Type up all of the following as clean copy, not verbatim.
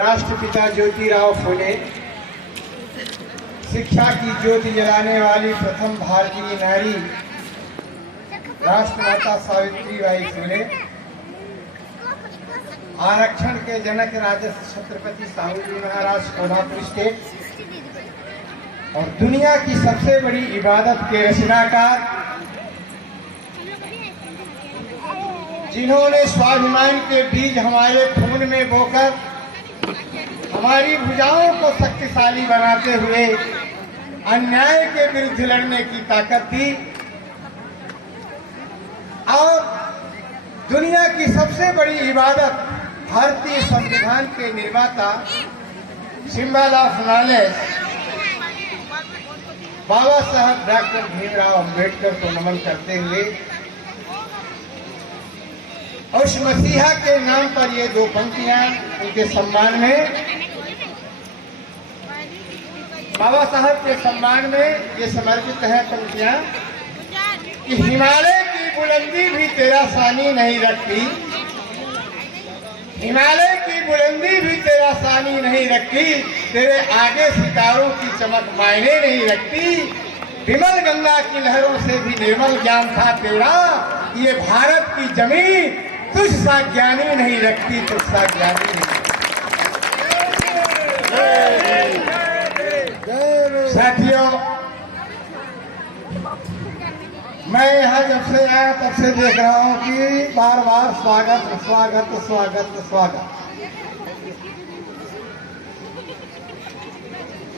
राष्ट्रपिता ज्योतिराव फुले, शिक्षा की ज्योति जलाने वाली प्रथम भारतीय नारी राष्ट्रमाता सावित्रीबाई फुले, आरक्षण के जनक राजा छत्रपति साहूजी महाराज कोल्हापुर स्टेट और दुनिया की सबसे बड़ी इबादत के रचनाकार, जिन्होंने स्वाभिमान के बीज हमारे खून में बोकर हमारी भुजाओं को शक्तिशाली बनाते हुए अन्याय के विरुद्ध लड़ने की ताकत दी और दुनिया की सबसे बड़ी इबादत भारतीय संविधान के निर्माता सिंबल ऑफ नॉलेज बाबा साहब डॉक्टर भीमराव अंबेडकर को नमन करते हुए उस मसीहा के नाम पर ये दो पंक्तियां उनके सम्मान में, बाबा साहब के सम्मान में ये समर्पित है पंक्तियां कि हिमालय की बुलंदी भी तेरा सानी नहीं रखती, हिमालय की बुलंदी भी तेरा सानी नहीं रखती, तेरे आगे सितारों की चमक मायने नहीं रखती, विमल गंगा की लहरों से भी निर्मल ज्ञान था तेरा, ये भारत की जमीन तुझ सा ज्ञानी नहीं रखती, तुझ सा ज्ञानी नहीं। साथियों, मैं यहाँ जब से आया तब से देख रहा हूँ कि बार बार स्वागत स्वागत स्वागत स्वागत।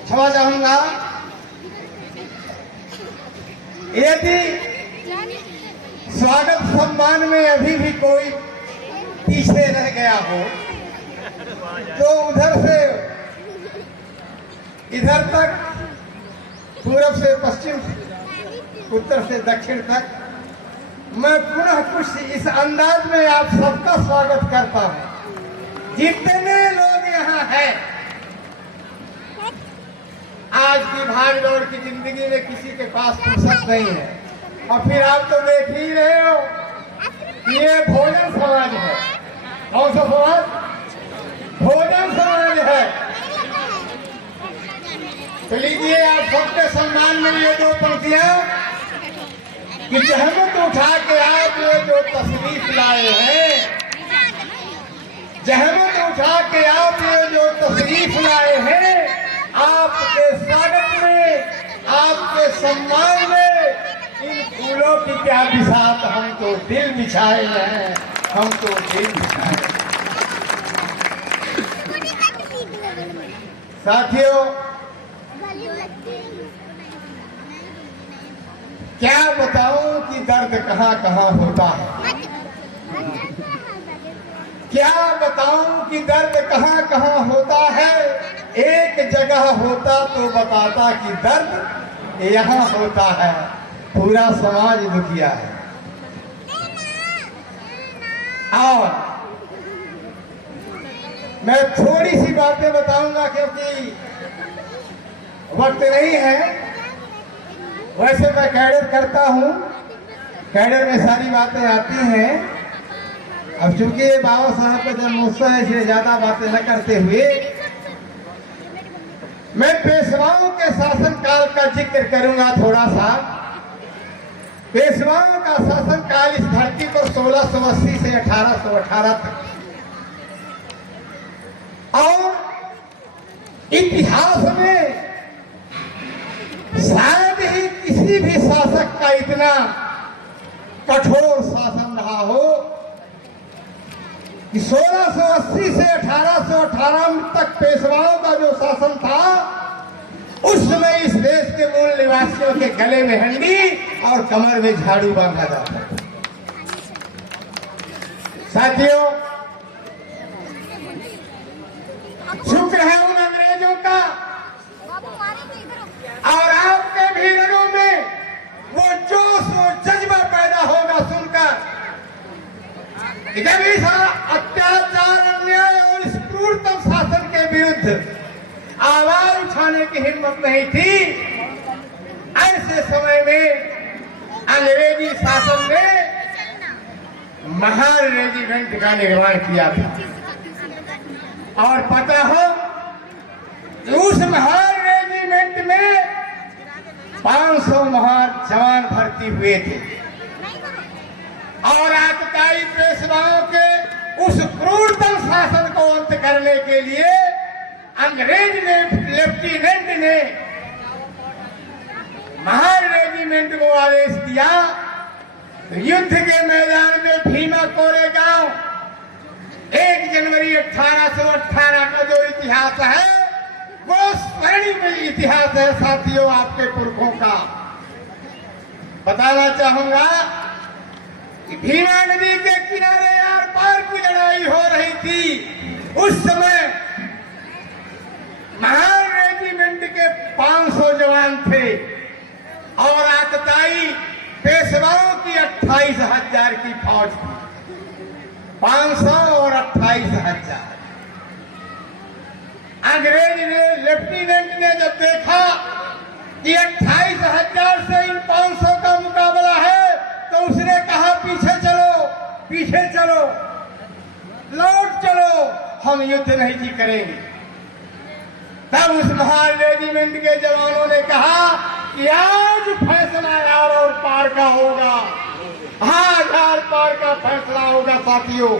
क्षमा चाहूंगा यदि स्वागत सम्मान में अभी भी कोई पीछे रह गया हो तो उधर से इधर तक, पूरब से पश्चिम, उत्तर से दक्षिण तक मैं पुनः कुछ इस अंदाज में आप सबका स्वागत करता हूं। जितने लोग यहाँ हैं, आज की भाग दौड़ की जिंदगी में किसी के पास फुर्सत नहीं है और फिर आप तो देख ही रहे हो कि ये भोजन समाज है। कौन सा समाज? भोजन समाज है। तो लीजिए आप सबके सम्मान में ये दो पंक्तियां कि जहमत उठा के आप ये जो तशरीफ लाए हैं, जहमत उठा के आप ये जो तशरीफ लाए हैं, आपके स्वागत में, आपके सम्मान में इन फूलों की क्या बिसात, हम तो दिल बिछाए हैं, हम तो दिल बिछाए। साथियों, क्या बताऊं कि दर्द कहाँ कहाँ होता है, क्या बताऊं कि दर्द कहाँ कहाँ होता है। एक जगह होता तो बताता कि दर्द यहाँ होता है। पूरा समाज दुखिया है। और मैं थोड़ी सी बातें बताऊंगा क्योंकि वक्त नहीं है। वैसे मैं कैडर करता हूँ, कैडर में सारी बातें आती हैं। अब चूंकि ये बाबा साहब का जन्मोत्सव है इसलिए ज्यादा बातें न करते हुए मैं पेशवाओं के शासनकाल का जिक्र करूंगा थोड़ा सा। पेशवाओं का शासनकाल इस धरती पर 1680 से 1818 तक, और इतिहास में शायद ही किसी भी शासक का इतना कठोर शासन रहा हो कि 1680 से 1818 तक पेशवाओं का जो शासन था, उस समय इस देश के मूल निवासियों के गले में हंडी और कमर में झाड़ू बांधा जाता था। साथियों, शुक्र है उन अंग्रेजों का और आपके भी रगों में वो जोश, वो जज्बा पैदा होगा सुनकर जब इस अत्याचार, अन्याय और इस क्रूरतम शासन के विरुद्ध आवाज उठाने की हिम्मत नहीं थी। ऐसे समय में अंग्रेजी शासन ने महान रेजिमेंट का निर्माण किया था। और पता हो उस महान रेजिमेंट में 500 महान जवान भर्ती हुए थे और आतताई पेशवाओं के उस क्रूरतम शासन को अंत करने के लिए अंग्रेज ने लेफ्टिनेंट ने महान रेजिमेंट को आदेश दिया। युद्ध के मैदान में भीमा कोरेगांव 1 जनवरी 1818 का जो इतिहास है वो स्वर्णिम इतिहास है साथियों आपके पुरखों का। बताना चाहूंगा कि भीमा नदी के किनारे आर पार की लड़ाई हो रही थी। उस समय महान रेजिमेंट के 500 जवान थे और आतताई पेशवाओं की 28,000 की फौज थी। 500 और 28,000। अंग्रेज ने लेफ्टिनेंट ने जब देखा कि 28,000 से इन 500 का मुकाबला है तो उसने कहा पीछे चलो, लौट चलो, हम युद्ध नहीं जी करेंगे। तब उस महान रेजिमेंट के जवानों ने कहा कि आज फैसला यार और पार का होगा, आज आर पार का फैसला होगा। साथियों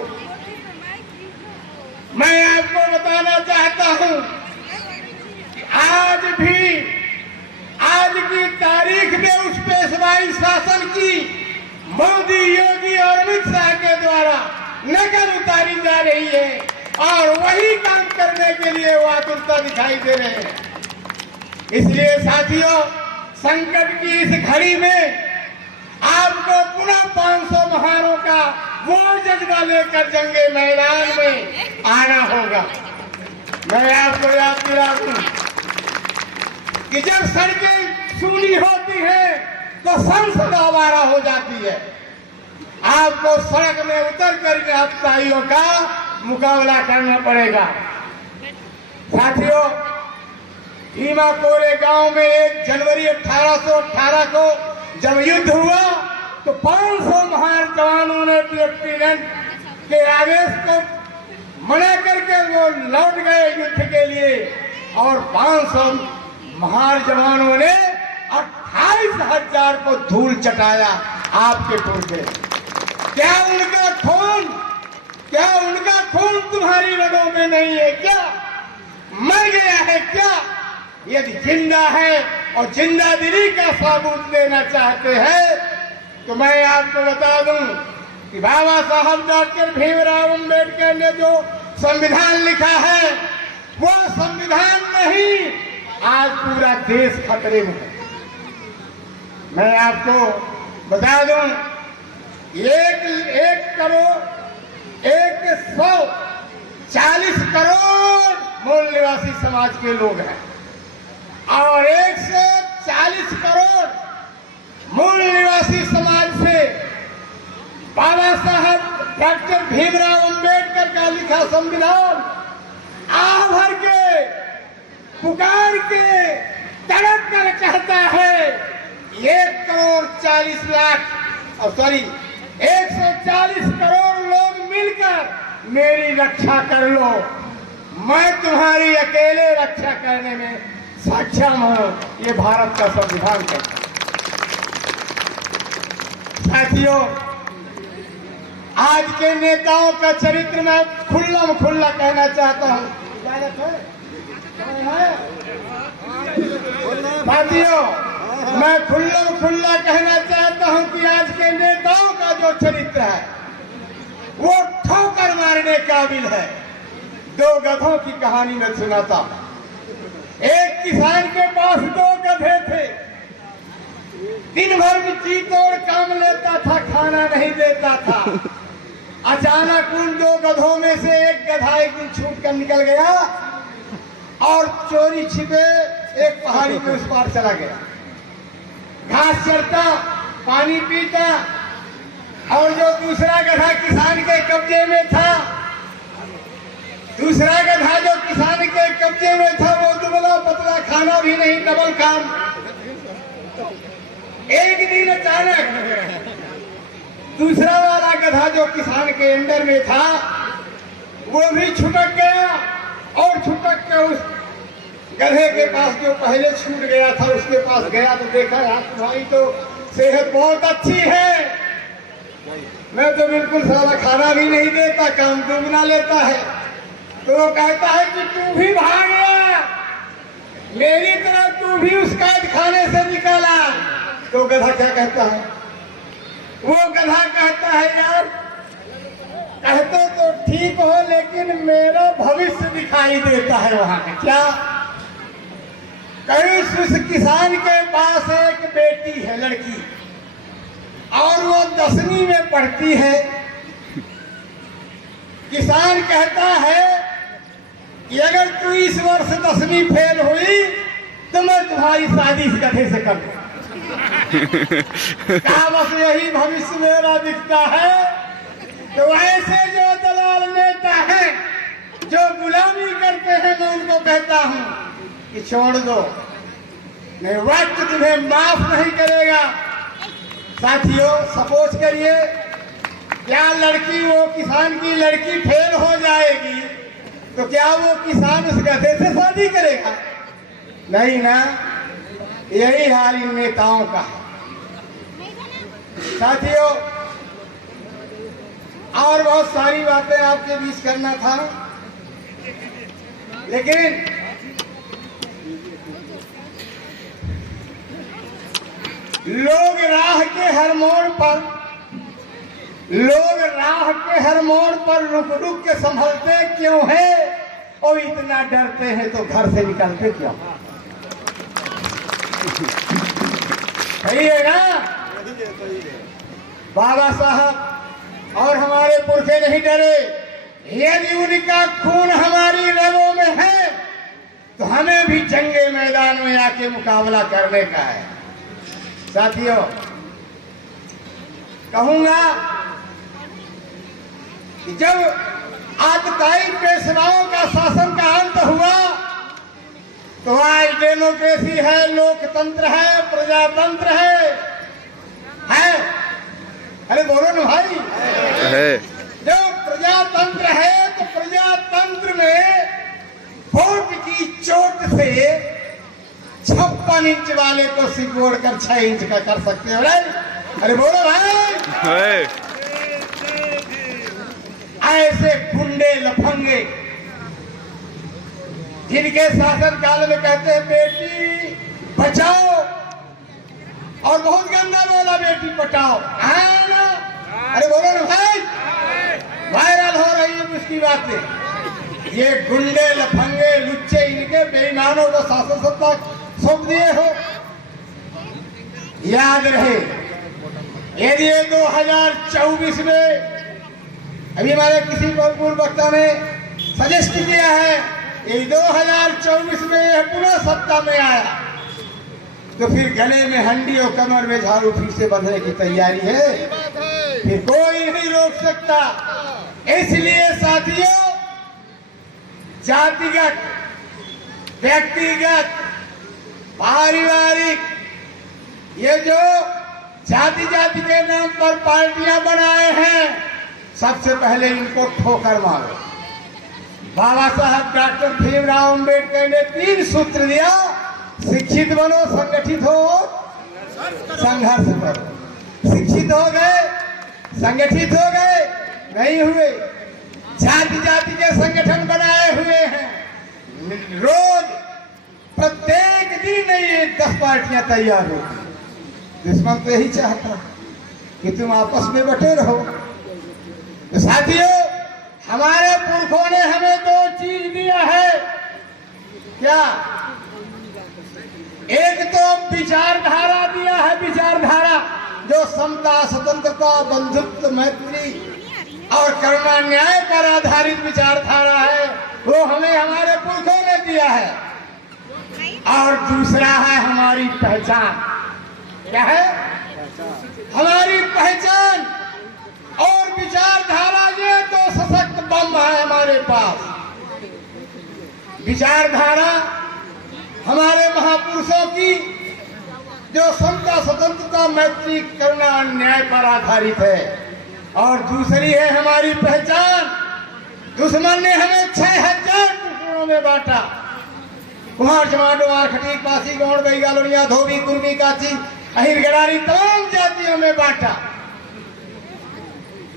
मैं आपको बताना चाहता हूं कि आज भी आज की तारीख में उस पेशवाई शासन की मोदी, योगी और अमित शाह के द्वारा नकल उतारी जा रही है और वही काम करने के लिए वो आतुरता दिखाई दे रहे हैं। इसलिए साथियों संकट की इस घड़ी में आपको पुनः 500 महानों का वो जज्बा लेकर जंगे मैदान में आना होगा। मैं आपको याद दिला दूं कि जब सड़कें सूनी होती हैं तो संसद आवारा हो जाती है। आपको सड़क में उतर कर आतताइयों का मुकाबला करना पड़ेगा। साथियों भीमा कोरेगांव में 1 जनवरी 1818 को जब युद्ध हुआ तो 500 महान जवानों ने लेफ्टिनेंट के आदेश को मना करके वो लौट गए युद्ध के लिए और 500 महान जवानों ने 28,000 को धूल चटाया आपके पुरखे। क्या उनका खून तुम्हारी रगों में नहीं है क्या? मर गया है क्या? यदि जिंदा है और जिंदादिली का सबूत देना चाहते हैं तो मैं आपको बता दूं कि बाबा साहब डॉक्टर भीमराव अंबेडकर ने जो संविधान लिखा है वो संविधान नहीं, आज पूरा देश खतरे में है। मैं आपको बता दूं 140 करोड़ मूल निवासी समाज के लोग हैं और 140 करोड़ मूल निवासी समाज से बाबा साहब डॉक्टर भीमराव अंबेडकर का लिखा संविधान आह भर के पुकार के तड़प कर कहता है 140 करोड़ लोग मिलकर मेरी रक्षा कर लो, मैं तुम्हारी अकेले रक्षा करने में सक्षम हूं। ये भारत का संविधान कहता है। साथियों आज के नेताओं का चरित्र मैं खुल्ला कहना चाहता हूं। साथियों मैं खुल्ला कहना चाहता हूं कि आज के नेताओं का जो चरित्र है वो ठोकर मारने काबिल है। 2 गधों की कहानी में सुनाता। एक किसान के पास 2 गधे थे। दिन भर में चीतोड़ काम लेता था, खाना नहीं देता था। अचानक उन 2 गधों में से एक गधा एक दिन छूट कर निकल गया और चोरी छिपे एक पहाड़ी पे उस पार चला गया। घास चरता, पानी पीता और जो दूसरा गधा किसान के कब्जे में था, दूसरा गधा जो किसान के कब्जे में था वो दुबला पतला, खाना भी नहीं, डबल काम। एक दिन अचानक दूसरा वाला गधा जो किसान के अंडर में था वो भी छुटक गया और छुटक के उस गधे के पास जो पहले छूट गया था उसके पास गया तो देखा यार तुम्हारी तो सेहत बहुत अच्छी है, मैं तो बिल्कुल सारा खाना भी नहीं देता, काम दुगना लेता है। तो वो कहता है कि तू भी भाग गया, मेरी तरह तू भी उस कैद खाने से निकला। तो गधा क्या कहता है? वो गधा कहता है यार कहते तो ठीक हो लेकिन मेरा भविष्य दिखाई देता है वहां का। क्या? कहीं उस किसान के पास एक बेटी है, लड़की, और वो 10वीं में पढ़ती है। किसान कहता है कि अगर तू इस वर्ष 10वीं फेल हुई तो मैं तुम्हारी शादी इस गधे से कर दूं। कहा बस यही भविष्य मेरा दिखता है। तो ऐसे जो दलाल नेता हैं जो गुलामी करते हैं मैं उनको कहता हूं कि छोड़ दो, नहीं वक्त तुम्हें माफ नहीं करेगा। साथियों सपोज करिए क्या लड़की वो किसान की लड़की फेल हो जाएगी तो क्या वो किसान उस गधे से शादी करेगा? नहीं ना। यही हाल इन नेताओं का है। साथियों और बहुत सारी बातें आपके बीच करना था, लेकिन लोग राह के हर मोड़ पर रुक रुक के संभलते क्यों है और इतना डरते हैं तो घर से निकलते क्यों? सही है ना? बाबा साहब और हमारे पुरखे नहीं डरे। यदि उनका खून हमारी रगों में है तो हमें भी जंगे मैदान में आके मुकाबला करने का है। साथियों कहूंगा कि जब आतताई पेशवाओं का शासन का अंत हुआ तो आज डेमोक्रेसी है, लोकतंत्र है, प्रजातंत्र है। अरे बोलो ना भाई है। जब प्रजातंत्र है तो प्रजातंत्र में वोट की चोट से 56 इंच वाले को सिकोड़ कर 6 इंच का कर सकते हो। अरे बोलो भाई। ऐसे गुंडे लफंगे जिनके शासन काल में कहते हैं बेटी बचाओ और बहुत गंदा बोला बेटी पटाओ, है ना? अरे बोलो ना भाई। वायरल हो रही है उसकी बातें। ये गुंडे लफंगे लुच्चे इनके बेईमानों को शासन सत्ता सौंप दिए हो। याद रहे यदि 2024 में अभी हमारे किसी पूर्व वक्ता ने सजेस्ट किया है ये 2024 में यह पुनः सत्ता में आया तो फिर गले में हंडी और कमर में झाड़ू फिर से बंधने की तैयारी है। फिर कोई नहीं रोक सकता। इसलिए साथियों जातिगत, व्यक्तिगत, पारिवारिक ये जो जाति जाति के नाम पर पार्टियां बनाए हैं सबसे पहले इनको ठोकर मारो। बाबा साहब डॉक्टर भीमराव अंबेडकर ने 3 सूत्र दिया, शिक्षित बनो, संगठित हो, संघर्ष करो। शिक्षित हो गए, संगठित हो गए, नहीं हुए, जाति जाति के संगठन बनाए हुए हैं। रोज प्रत्येक दिन ये 10 पार्टियां तैयार होती। दुश्मन तो यही चाहता कि तुम आपस में बटे रहो। तो साथियों हमारे पुरखों ने हमें 2 चीज दिया है। क्या? एक तो विचारधारा दिया है, विचारधारा जो समता, स्वतंत्रता, बंधुत्व, मैत्री और करुणा न्याय पर आधारित विचारधारा है, वो हमें हमारे पुरखों ने दिया है। और दूसरा है हमारी पहचान। क्या है? हमारी पहचान और विचारधारा, ये तो सशक्त बम है हमारे पास। विचारधारा हमारे महापुरुषों की जो समता, स्वतंत्रता, मैत्री, करुणा, न्याय पर आधारित है। और दूसरी है हमारी पहचान। दुश्मन ने हमें 6000 टुकड़ों जातियों में बांटा। कुमार चमार डोमार खटीक पासी गौड़ बैगा लोनिया धोबी कुर्मी काची अहिर गरारी तमाम जातियों में बांटा।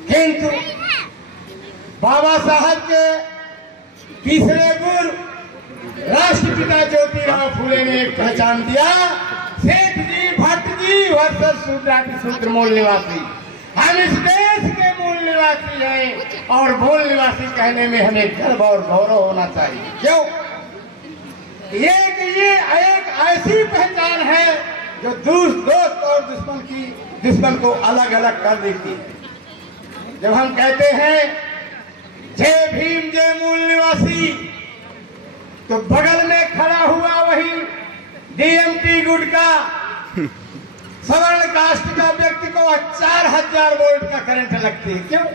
किंतु बाबा साहब के तीसरे गुरु राष्ट्रपिता ज्योतिराव फूले ने एक पहचान दिया, सेठ जी भट्ट जी वर्सेस शूद्र मूल निवासी। हम इस देश के मूल निवासी हैं और मूल निवासी कहने में हमें गर्व और गौरव होना चाहिए। क्यों? ये एक ऐसी पहचान है जो दोस्त और दुश्मन को अलग अलग कर देती है। जब हम कहते हैं जय भीम जय मूल निवासी, तो बगल में खड़ा हुआ वही डीएमटी गुट का सवर्ण कास्ट का व्यक्ति को 4000 वोल्ट का करंट लगती है। क्यों?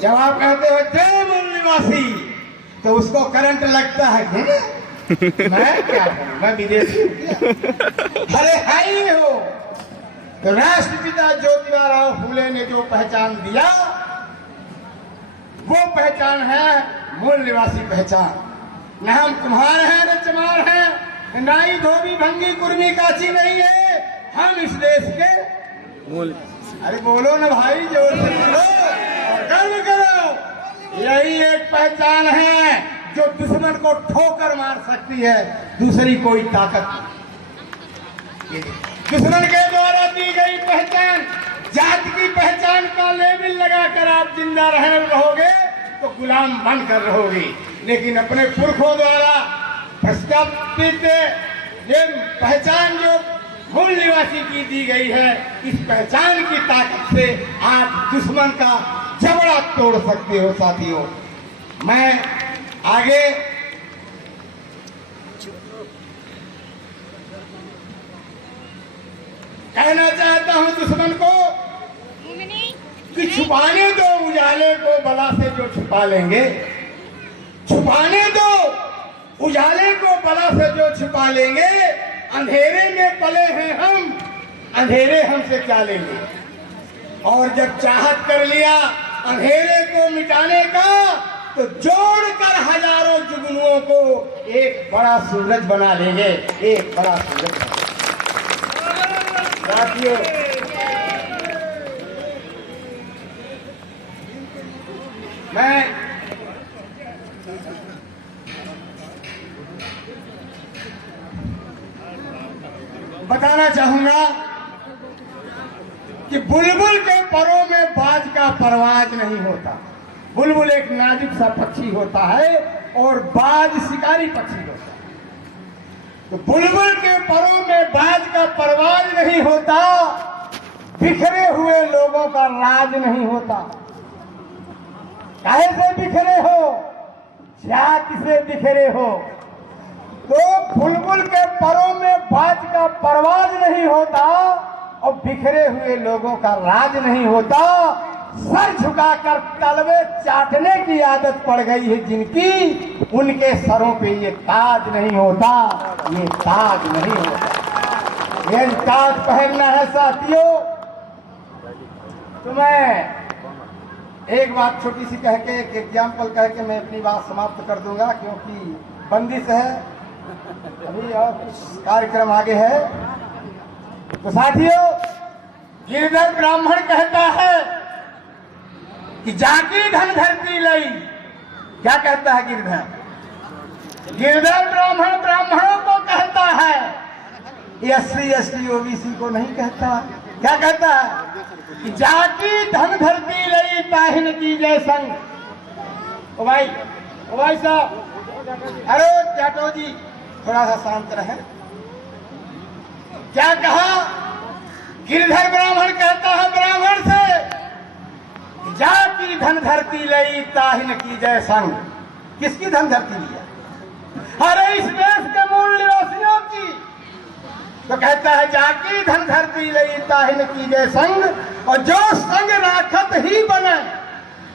जब आप कहते हो जय मूल निवासी तो उसको करंट लगता है। मैं क्या हूं, मैं विदेशी हूं क्या? अरे हाई हो। तो राष्ट्रपिता ज्योतिराव फूले ने जो पहचान दिया वो पहचान है मूल निवासी पहचान। न हम कुम्हार हैं न चमार हैं, नाई धोबी भंगी कुर्मी काची नहीं है, हम इस देश के मूल। अरे बोलो ना भाई, जोर से बोलो और गर्व करो। यही एक पहचान है जो दुश्मन को ठोकर मार सकती है, दूसरी कोई ताकत नहीं। दुश्मन के द्वारा दी गई पहचान, जाति की पहचान का लेबल लगाकर आप जिंदा रहोगे तो गुलाम बनकर रहोगे, लेकिन अपने पुरखों द्वारा प्रस्तावित ये पहचान जो मूल निवासी की दी गई है, इस पहचान की ताकत से आप दुश्मन का जबड़ा तोड़ सकते हो। साथियों, मैं आगे कहना चाहता हूं दुश्मन को कि छुपाने दो उजाले को बला से जो छुपा लेंगे, छुपाने दो उजाले को बला से जो छुपा लेंगे। अंधेरे में पले हैं हम, अंधेरे हमसे क्या लेंगे। और जब चाहत कर लिया अंधेरे को मिटाने का, तो जोड़कर हजारों जुगनुओं को एक बड़ा सूरज बना लेंगे, एक बड़ा सूरज। साथियों, मैं बताना चाहूंगा कि बुलबुल के परों में बाज का परवाज नहीं होता। बुलबुल एक नाजुक सा पक्षी होता है और बाज शिकारी पक्षी होता है। तो बुलबुल के परों में बाज का परवाज नहीं होता, बिखरे हुए लोगों का राज नहीं होता। काहे से बिखरे हो, जाति से बिखरे हो। तो बुलबुल के परों में बाज का परवाज नहीं होता और बिखरे हुए लोगों का राज नहीं होता। सर झुकाकर तलवे चाटने की आदत पड़ गई है जिनकी, उनके सरों पे ये ताज नहीं होता, ये ताज नहीं होता। ये ताज पहनना है साथियों। तो मैं एक बात छोटी सी कह के, एक एग्जाम्पल कह के मैं अपनी बात समाप्त कर दूंगा, क्योंकि बंदिश है, अभी और कुछ कार्यक्रम आगे है। तो साथियों, गिरधर ब्राह्मण कहता है कि जाकी धन धरती लई। क्या कहता है गिरधर? गिरधर ब्राह्मण ब्राह्मणों को कहता है, एससी एसटी ओबीसी को नहीं कहता। क्या कहता है? कि जाकी धन धरती लई ताहिन की जय संग। ओ भाई साहब, अरे जाटो जी थोड़ा सा शांत रहे। क्या कहा? गिरधर ब्राह्मण कहता है ब्राह्मण से, जाकी धन धरती लई ताहिन की जय संग। किसकी धन धरती लिया? अरे इस देश के मूल निवासियों की। तो कहता है जाकी धन धरती लई ताहिन की जय संग, और जो संग राखत ही बने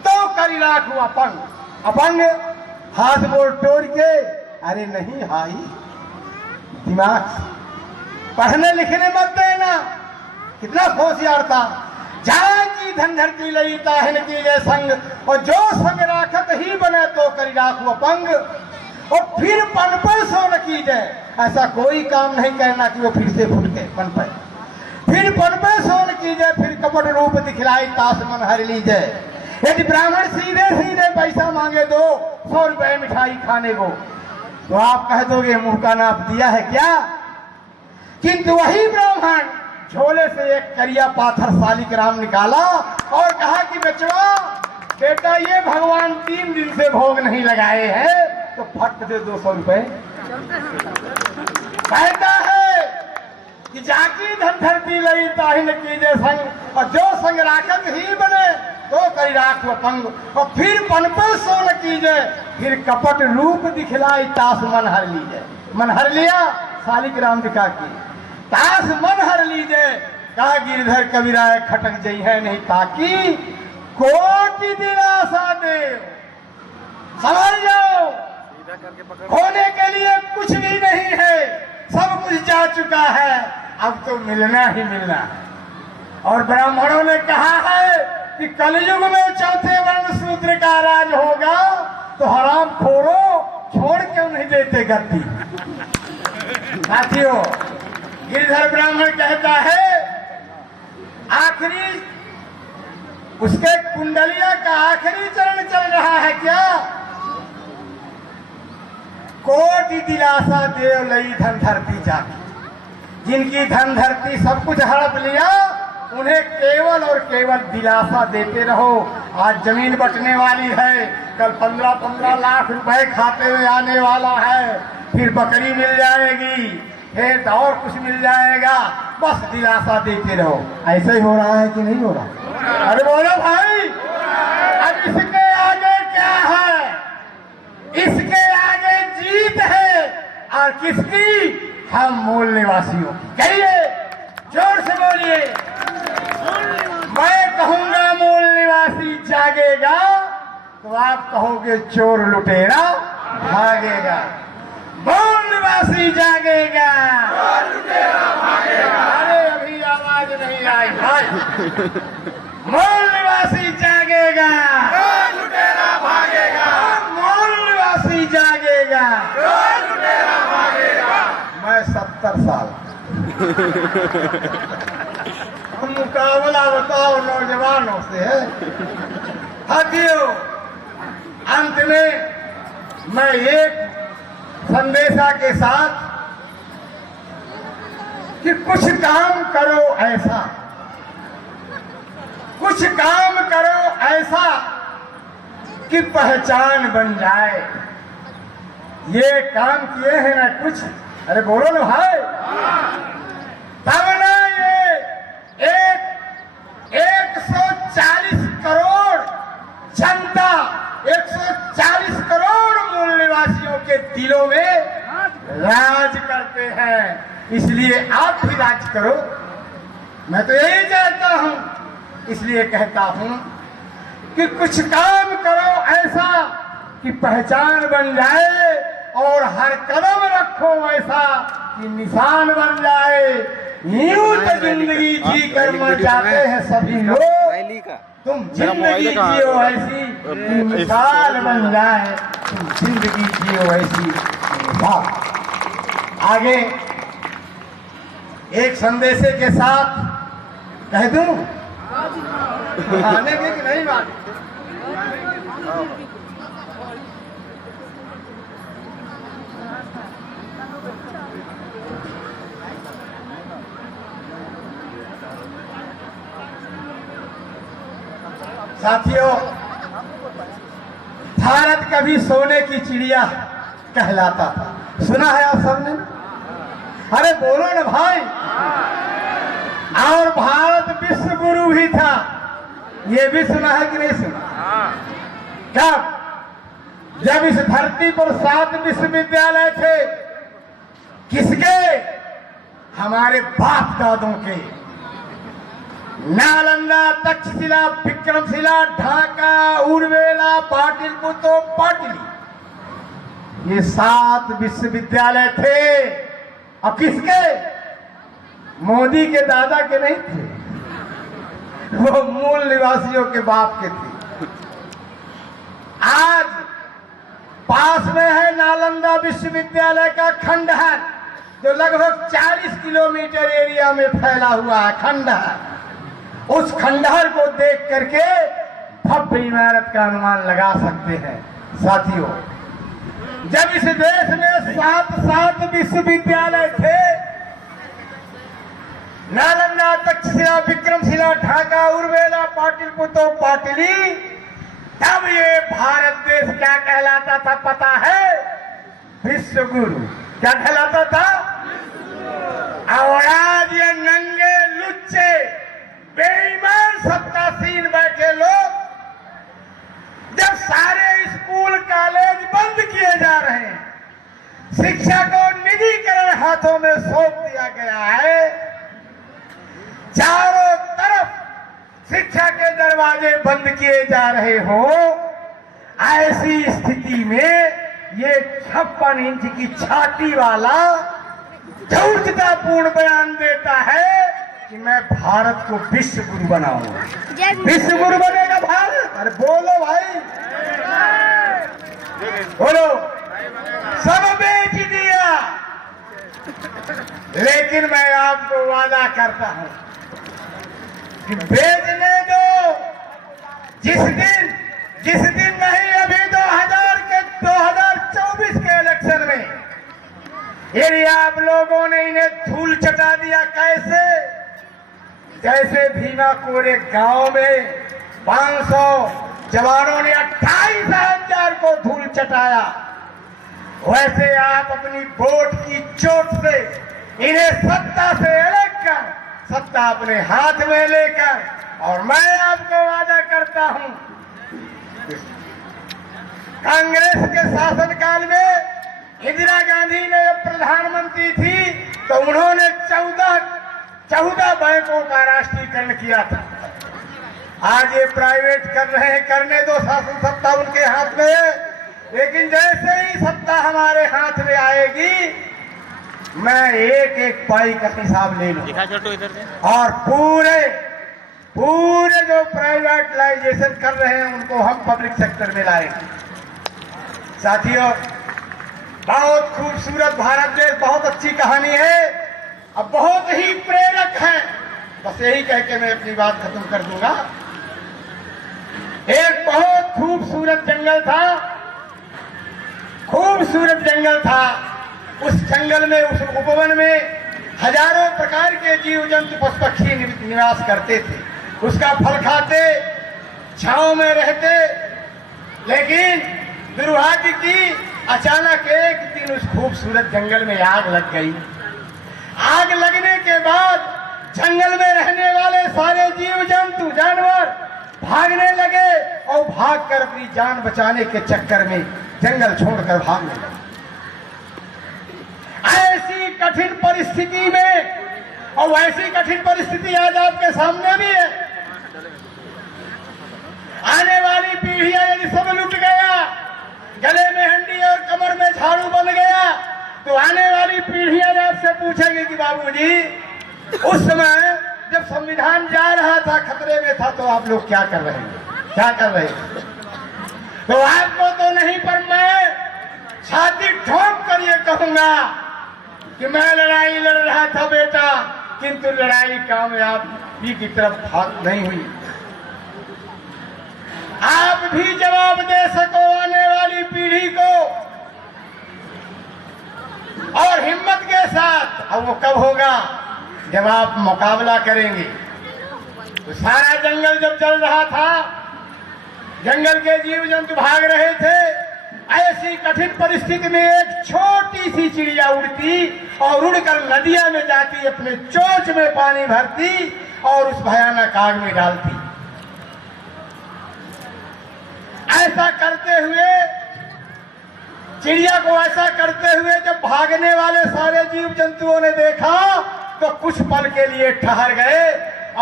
तो करी राखू अपंग। अपंग हाथ बोल तोड़ के, अरे नहीं हाई दिमाग, पढ़ने लिखने मत देना। कितना होशियार था। जाकी धन धरती लई ताहिन की जय संग, और जो संग राखत ही बने तो करी राखू अपंग। और फिर पनपे सो न कीजिए। ऐसा कोई काम नहीं करना कि वो फिर से फूट के पनपे। फिर पनपे सो न कीजिए, फिर कपट रूप दिखलाई ताश मन हर लीजिए। यदि ब्राह्मण सीधे सीधे पैसा मांगे दो 100 रुपए मिठाई खाने को, तो आप कह दोगे मुंह का नाप दिया है क्या? किंतु वही ब्राह्मण झोले से एक करिया पाथर शालिग्राम निकाला और कहा कि बचवा बेटा, ये भगवान 3 दिन से भोग नहीं लगाए हैं, तो फट दे 200 रुपए। कहता है कि जाकी धनधरती लई ताहिन कीजे संग, और जो संग राखत ही बने तो करी राख पंग। और फिर पनपे सो न कीजे, फिर कपट रूप दिखलाई ताश मन हर लीजिए। मन हर लिया शालिग्राम दिखा के, ताश मन हर लीजिए। कहा गिरधर कबीराय खटक जई है नहीं ताकि कोटि दिलासा दे। समझ जाओ, खोने के लिए कुछ भी नहीं है, सब कुछ जा चुका है, अब तो मिलना ही मिलना है। और ब्राह्मणों ने कहा है कि कलयुग में चौथे वर्ण शूद्र का राज होगा, तो हराम खोरो छोड़ क्यों नहीं देते गद्दी। साथियों, गिरधर ब्राह्मण कहता है आखिरी उसके कुंडलिया का आखिरी चरण चल रहा है क्या? कोटि दिलासा देव लई धन धरती जाकी। जिनकी धन धरती सब कुछ हड़प लिया, उन्हें केवल और केवल दिलासा देते रहो। आज जमीन बंटने वाली है, कल 15-15 लाख रुपए खाते हुए आने वाला है, फिर बकरी मिल जाएगी, फिर और कुछ मिल जाएगा, बस दिलासा देते रहो। ऐसा ही हो रहा है कि नहीं हो रहा? अरे बोलो भाई, अब इसके आगे क्या है? इसके आगे जीत है, और किसकी? हम मूल निवासियों की। कहिए, जोर से बोलिए। मैं कहूंगा मूल निवासी जागेगा, तो आप कहोगे चोर लुटेरा भागेगा। मूल निवासी जागेगा, चोर लुटेरा भागेगा। अरे अभी आवाज नहीं आई भाई। मूल निवासी जागेगा, चोर लुटेरा भागेगा। मूल निवासी जागेगा, चोर लुटेरा भागेगा। मैं 70 साल मुकाबला बताओ नौजवानों से है। साथियों, अंत में मैं एक संदेशा के साथ कि कुछ काम करो ऐसा, कुछ काम करो ऐसा कि पहचान बन जाए। ये काम किए हैं ना कुछ, अरे बोलो ना भाई, तब ना ये 140 करोड़ जनता, 140 करोड़ मूल निवासियों के दिलों में राज करते हैं। इसलिए आप भी राज करो, मैं तो यही चाहता हूं। इसलिए कहता हूं कि कुछ काम करो ऐसा कि पहचान बन जाए, और हर कदम रखो ऐसा कि निशान बन जाए। यूं तो जिंदगी जी कर मर जाते हैं सभी लोग, तुम जिंदगी जियो ऐसी कि मिसाल बन जाए। तुम जिंदगी जियो ऐसी मिसाल। आगे एक संदेशे के साथ कह दूं, आने की नहीं बात। साथियों, भारत कभी सोने की चिड़िया कहलाता था, सुना है आप सबने? अरे बोलो ना भाई। और भारत विश्व गुरु भी था, ये भी सुना है कि नहीं सुना? कब? जब इस धरती पर 7 विश्वविद्यालय थे। किसके? हमारे बाप दादों के। नालंदा, तक्षशिला, विक्रमशिला, ढाका, उर्वेला, पाटलिपुत्र, पाटली, ये 7 विश्वविद्यालय थे। और किसके? मोदी के दादा के नहीं थे, वो मूल निवासियों के बाप के थे। आज पास में है नालंदा विश्वविद्यालय का खंडहर, जो लगभग 40 किलोमीटर एरिया में फैला हुआ है खंडहर। उस खंडहर को देख करके भव्य इमारत का अनुमान लगा सकते हैं। साथियों, जब इस देश में 7 विश्वविद्यालय थे, नालंदा, तक्षशिला, विक्रमशिला, ढाका, उर्वेला, पाटलिपुत्र, पाटली, तब ये भारत देश क्या कहलाता था पता है? विश्व गुरु। क्या कहलाता था? और आज ये नंगे लुच्चे बेईमान सत्तासीन बैठे लोग, जब सारे स्कूल कॉलेज बंद किए जा रहे हैं, शिक्षा को निजीकरण हाथों में सौंप दिया गया है, चारों तरफ शिक्षा के दरवाजे बंद किए जा रहे हो, ऐसी स्थिति में ये 56 इंच की छाती वाला धूर्ततापूर्ण बयान देता है कि मैं भारत को विश्व गुरु बनाऊंगा। विश्व गुरु बनेगा भारत। अरे बोलो भाई, बोलो। सब बेच दिया, लेकिन मैं आपको वादा करता हूं कि बेचने दो। जिस दिन नहीं, अभी 2024 के इलेक्शन में यदि आप लोगों ने इन्हें धूल चटा दिया, कैसे? जैसे भीमा कोरे गांव में 500 जवानों ने 28,000 को धूल चटाया, वैसे आप अपनी वोट की चोट से इन्हें सत्ता से अलग कर, सत्ता अपने हाथ में लेकर, और मैं आपको वादा करता हूं, कांग्रेस के शासनकाल में इंदिरा गांधी ने जब प्रधानमंत्री थी तो उन्होंने 14 बैंकों का राष्ट्रीयकरण किया था। आज ये प्राइवेट कर रहे हैं, करने दो, शासन सत्ता उनके हाथ में है, लेकिन जैसे ही सत्ता हमारे हाथ में आएगी, मैं एक पाई का हिसाब ले लूंगा और पूरे जो प्राइवेटाइजेशन कर रहे हैं उनको हम पब्लिक सेक्टर में लाएंगे। साथियों, बहुत खूबसूरत भारत देश, बहुत अच्छी कहानी है, अब बहुत ही प्रेरक है। बस यही कह के मैं अपनी बात खत्म कर दूंगा। एक बहुत खूबसूरत जंगल था, खूबसूरत जंगल था। उस जंगल में, उस उपवन में हजारों प्रकार के जीव जंतु पशु पक्षी निवास करते थे। उसका फल खाते, छांव में रहते, लेकिन दुर्भाग्य की अचानक एक दिन उस खूबसूरत जंगल में आग लग गई। आग लगने के बाद जंगल में रहने वाले सारे जीव जंतु जानवर भागने लगे और भागकर अपनी जान बचाने के चक्कर में जंगल छोड़कर भागने लगे। ऐसी कठिन परिस्थिति में, और वैसी कठिन परिस्थिति आज आपके सामने भी है, आने वाली पीढ़ियां यदि सब लुट गया, गले में हंडी और कमर में झाड़ू बन गया, तो आने वाली पीढ़ियां आपसे पूछेंगी कि बाबूजी, उस समय जब संविधान जा रहा था, खतरे में था, तो आप लोग क्या कर रहे हैं, क्या कर रहे हैं? तो आपको तो नहीं, पर मैं छाती ठोक कर ये कहूंगा कि मैं लड़ाई लड़ रहा था बेटा, किंतु लड़ाई कामयाबी की तरफ नहीं हुई। आप भी जवाब दे सको आने वाली पीढ़ी को, और हिम्मत के साथ। अब वो कब होगा? जब आप मुकाबला करेंगे। तो सारा जंगल जब जल रहा था, जंगल के जीव जंतु भाग रहे थे, ऐसी कठिन परिस्थिति में एक छोटी सी चिड़िया उड़ती और उड़कर नदिया में जाती, अपने चोंच में पानी भरती और उस भयानक आग में डालती। ऐसा करते हुए, चिड़िया को ऐसा करते हुए जब भागने वाले सारे जीव जंतुओं ने देखा, तो कुछ पल के लिए ठहर गए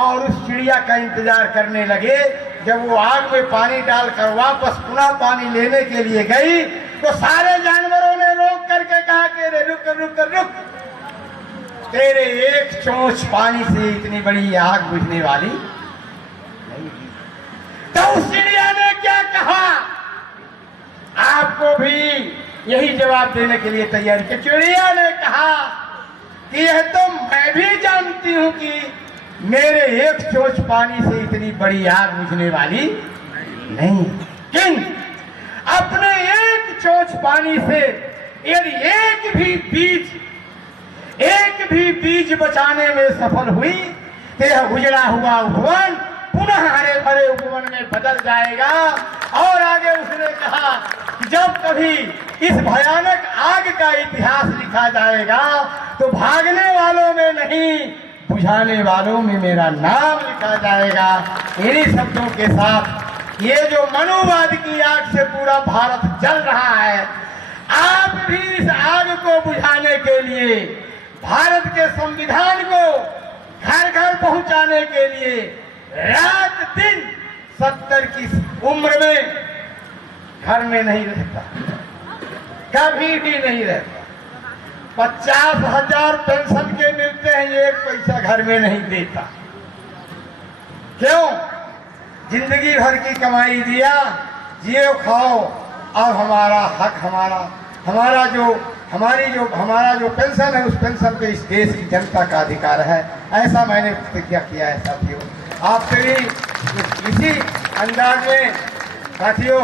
और उस चिड़िया का इंतजार करने लगे। जब वो आग में पानी डालकर वापस पुनः पानी लेने के लिए गई, तो सारे जानवरों ने रोक करके कहा कि रे रुक रुक रुक, तेरे एक चोंच पानी से इतनी बड़ी आग बुझने वाली नहीं। तो उस चिड़िया ने क्या कहा? आपको भी यही जवाब देने के लिए तैयार कि चिड़िया ने कहा कि यह तो मैं भी जानती हूं कि मेरे एक चोंच पानी से इतनी बड़ी आग बुझने वाली नहीं, लेकिन अपने एक चोंच पानी से यदि एक भी बीज बचाने में सफल हुई तो यह उजड़ा हुआ उपवन पुनः हरे भरे उपवन में बदल जाएगा। और आगे उसने कहा कि जब कभी इस भयानक आग का इतिहास लिखा जाएगा तो भागने वालों में नहीं, बुझाने वालों में मेरा नाम लिखा जाएगा। इन्हीं शब्दों के साथ ये जो मनुवाद की आग से पूरा भारत जल रहा है, आप भी इस आग को बुझाने के लिए, भारत के संविधान को घर घर पहुंचाने के लिए रात दिन 70 की उम्र में घर में नहीं रहता, कभी भी नहीं रहता। 50,000 पेंशन के मिलते हैं, एक पैसा घर में नहीं देता। क्यों? जिंदगी भर की कमाई दिया, जियो खाओ, अब हमारा हक, हमारा जो पेंशन है, उस पेंशन पे इस देश की जनता का अधिकार है। ऐसा मैंने प्रतिज्ञा किया है साथियों। आपसे भी इसी अंदाज में साथियों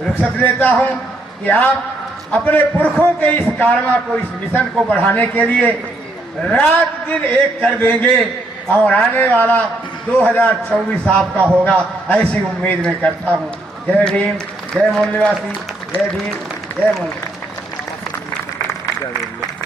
रुखसत लेता हूं कि आप अपने पुरखों के इस कारवा को, इस मिशन को बढ़ाने के लिए रात दिन एक कर देंगे और आने वाला 2024 आपका होगा, ऐसी उम्मीद मैं करता हूं। जय भीम, जय मूल निवासी, जय भीम, जय मूल।